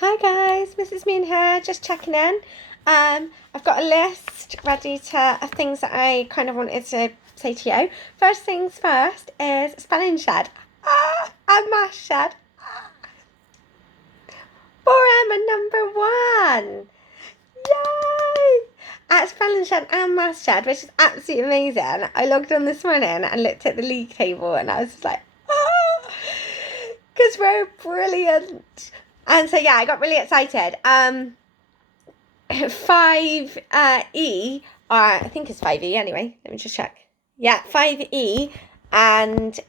Hi guys, Mrs. Mean here, just checking in. I've got a list ready of things that I kind of wanted to say to you. First things first is spelling shed. And math shed. Forever number one. Yay! At spelling shed and math shed, which is absolutely amazing. I logged on this morning and looked at the league table and I was just like, because we're brilliant. And so yeah, I got really excited. 5E, or I think it's 5E anyway. Let me just check. Yeah, 5E and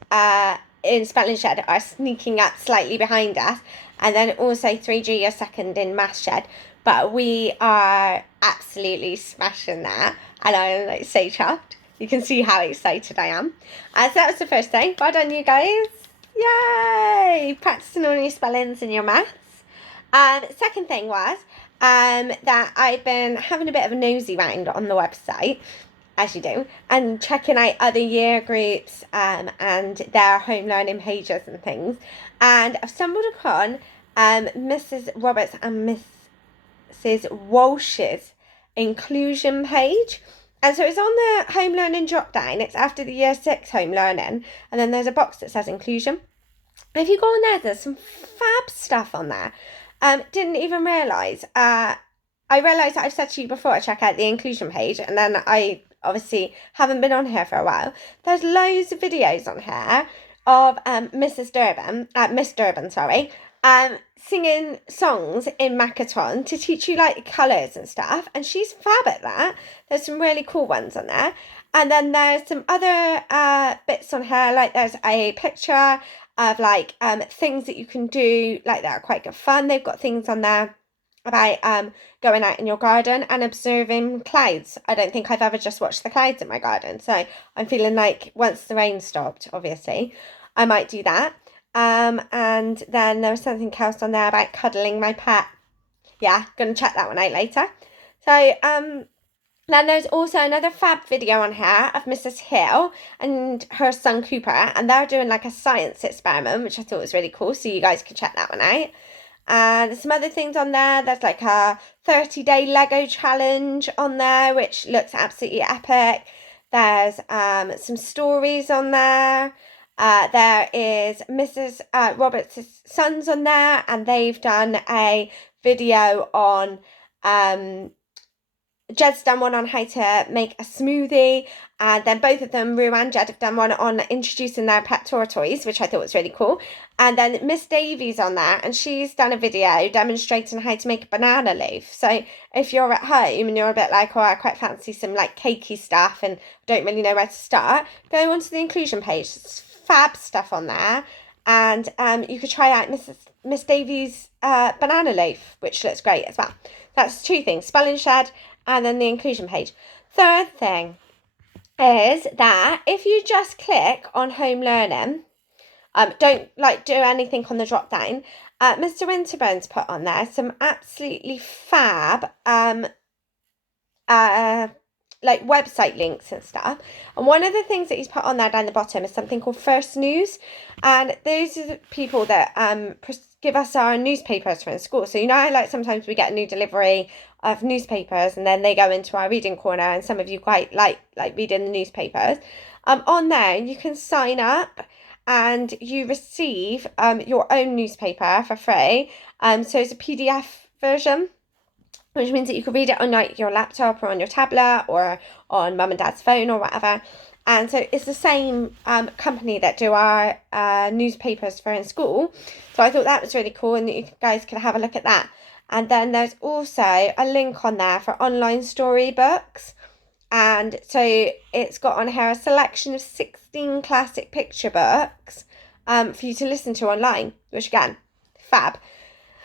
in Spelling Shed are sneaking up slightly behind us. And then also 3G are second in Math Shed. But we are absolutely smashing that. And I'm like so chuffed. You can see how excited I am. So that was the first thing. Well done, you guys. Yay! Practicing all your spellings and your maths. Second thing was that I've been having a bit of a nosy round on the website, as you do, and checking out other year groups and their home learning pages and things. And I've stumbled upon Mrs. Roberts and Mrs. Walsh's inclusion page. And so it's on the home learning drop down. It's after the year 6 home learning. And then there's a box that says inclusion. And if you go on there, there's some fab stuff on there. Didn't even realise. I realised that I've said to you before, check out the inclusion page. And then I obviously haven't been on here for a while. There's loads of videos on here of Miss Durban, singing songs in Makaton to teach you like colours and stuff. And she's fab at that. There's some really cool ones on there. And then there's some other bits on here, like there's a picture of like things that you can do like that are quite good fun. They've got things on there about going out in your garden and observing clouds. I don't think I've ever just watched the clouds in my garden, so I'm feeling like once the rain stopped, obviously, I might do that. And then there was something else on there about cuddling my pet. Yeah, gonna check that one out later. So then there's also another fab video on here of Mrs. Hill and her son Cooper, and they're doing like a science experiment, which I thought was really cool, so you guys can check that one out. And there's some other things on there. There's like a 30-day Lego challenge on there, which looks absolutely epic. There's some stories on there. There is Mrs. Roberts' sons on there, and they've done a video on Jed's done one on how to make a smoothie, and then both of them, Rue and Jed, have done one on introducing their pet tortoise, which I thought was really cool. And then Miss Davies on there, and she's done a video demonstrating how to make a banana loaf. So if you're at home and you're a bit like, oh, I quite fancy some like cakey stuff and don't really know where to start, go onto the inclusion page. There's fab stuff on there. And you could try out Miss Davies' banana loaf, which looks great as well. That's two things, Spelling Shed and then the inclusion page. Third thing is that if you just click on home learning, don't like do anything on the drop down, Mr. Winterbourne's put on there some absolutely fab like website links and stuff. And one of the things that he's put on there down the bottom is something called First News. And those are the people that give us our newspapers for in school. So you know how like sometimes we get a new delivery of newspapers and then they go into our reading corner, and some of you quite like reading the newspapers. On there you can sign up and you receive your own newspaper for free. So it's a PDF version, which means that you can read it on like your laptop or on your tablet or on mum and dad's phone or whatever. And so it's the same company that do our newspapers for in school. So I thought that was really cool, and that you guys could have a look at that. And then there's also a link on there for online storybooks. And so it's got on here a selection of 16 classic picture books for you to listen to online, which again, fab.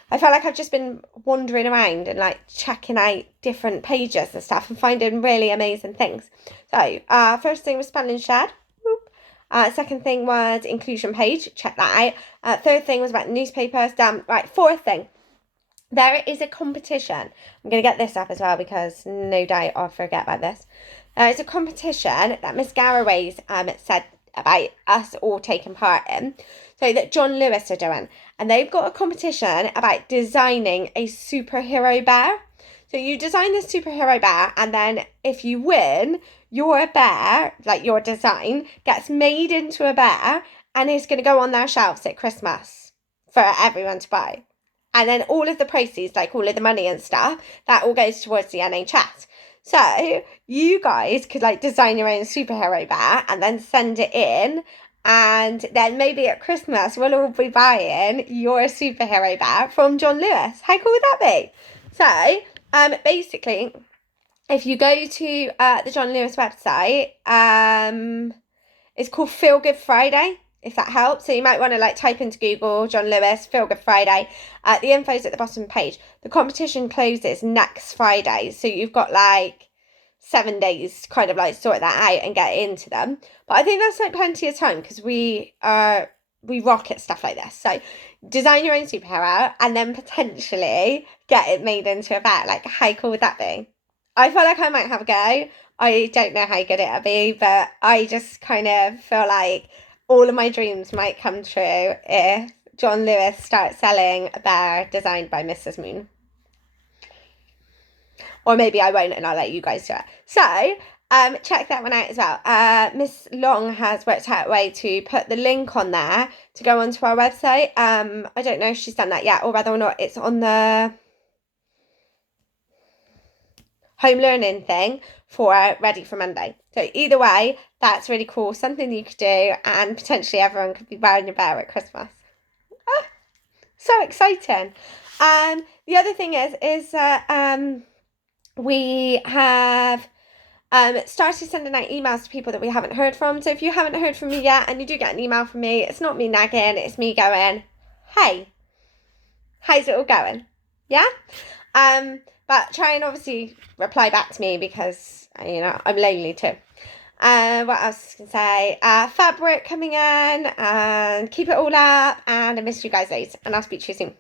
I felt like I've just been wandering around and like checking out different pages and stuff and finding really amazing things. So first thing was Spelling Shed. Second thing was inclusion page. Check that out. Third thing was about newspapers. Right, fourth thing. There is a competition. I'm going to get this up as well because no doubt I'll forget about this. It's a competition that Miss Garraway's said about us all taking part in. So that John Lewis are doing. And they've got a competition about designing a superhero bear. So you design this superhero bear, and then if you win, your bear, like your design, gets made into a bear, and it's going to go on their shelves at Christmas for everyone to buy. And then all of the proceeds, like all of the money and stuff, that all goes towards the NHS. So you guys could like design your own superhero bear and then send it in. And then maybe at Christmas, we'll all be buying your superhero bear from John Lewis. How cool would that be? So, basically, if you go to the John Lewis website, it's called Feel Good Friday, if that helps. So you might want to like type into Google John Lewis Feel Good Friday. The info's at the bottom of the page. The competition closes next Friday, so you've got like 7 days to kind of like sort that out and get into them. But I think that's like plenty of time, because we rock at stuff like this. So design your own superhero and then potentially get it made into a bear. Like, how cool would that be? I feel like I might have a go. I don't know how good it'll be, but I just kind of feel like all of my dreams might come true if John Lewis starts selling a bear designed by Mrs. Moon. Or maybe I won't, and I'll let you guys do it. So, check that one out as well. Miss Long has worked out a way to put the link on there to go onto our website. I don't know if she's done that yet, or whether or not it's on the home learning thing for Ready for Monday. So either way, that's really cool. Something you could do, and potentially everyone could be wearing your bear at Christmas. Ah, so exciting. The other thing is we have started sending out emails to people that we haven't heard from. So if you haven't heard from me yet and you do get an email from me, it's not me nagging, it's me going, hey, how's it all going? Yeah? But try and obviously reply back to me, because, you know, I'm lonely too. What else can I say? Fabric coming in, and keep it all up, and I miss you guys loads, and I'll speak to you soon.